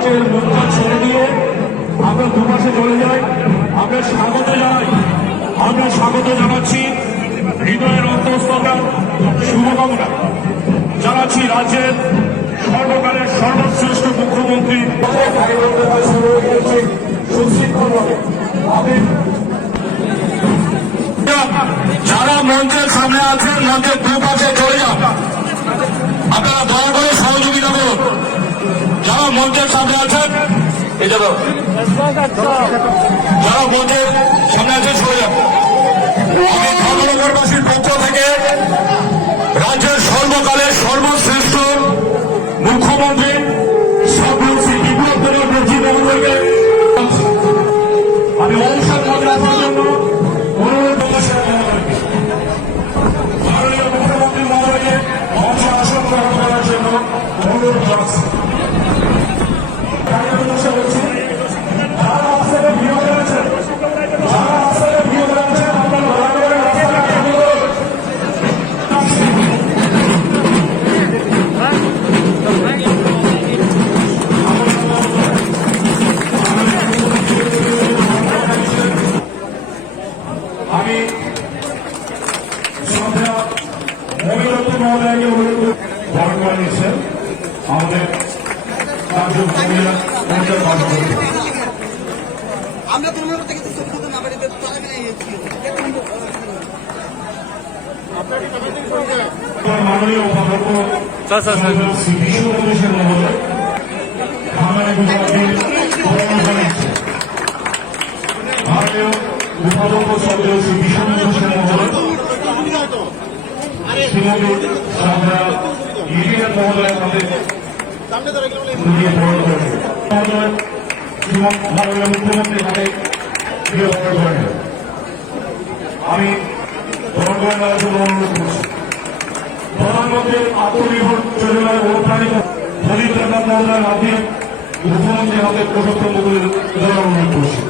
মঞ্চের মুখটা ছেড়ে দিয়ে আমরা দুপাশে চলে যাই। আমরা স্বাগত জানাচ্ছি হৃদয়ের অন্তঃস্থল শুভকামনা জানাচ্ছি রাজ্যের সর্বকালের সর্বশ্রেষ্ঠ মুখ্যমন্ত্রী সুশৃঙ্খলভাবে। যারা মঞ্চের সামনে আছেন মঞ্চের দুপাশে চলে যান, আপনারা দয়া করে সহযোগিতা করুন। যারা মঞ্চের সামনে আছেন যারা মঞ্চের সামনে আছেন সরে যান। আমি ধর্মনগরবাসীর পক্ষ থেকে রাজ্যের সর্বকালের সর্বশ্রেষ্ঠ মুখ্যমন্ত্রী আমি অনুষ্ঠান রাখার জন্য অনুরোধ মাননীয় মুখ্যমন্ত্রী মহোদয়কে মঞ্চে আসন গ্রহণ করার জন্য অনুরোধ জানাচ্ছি। আমি সন্ধ্যা মহিলাত্ম মহোদয়কে অনুরোধ বরণ করে নিচ্ছেন আমাদের মাননীয় উপাধ্যক্ষ শ্রী বিশ্ববন্ধু সেন মহোদয় ভারতীয় উপাধ্যক্ষ সদস্য শ্রী বিশ্ববন্ধু সেন মহোদয় শ্রীমতী সন্ধ্যা ইউনিয়ন মহোদয় আমাদের মাননীয় মুখ্যমন্ত্রী হাতে বরণ করেন। আমি বরণ করে নেওয়ার জন্য অনুরোধ করছি। প্রধানমন্ত্রীর আত্মনির্ভর যোজনায় অনুপ্রাণিত দলিত জগন্নাথ মহোদয়ের মাধ্যমে মুখ্যমন্ত্রীর হাতে প্রশস্ত মুখের অনুরোধ করছি।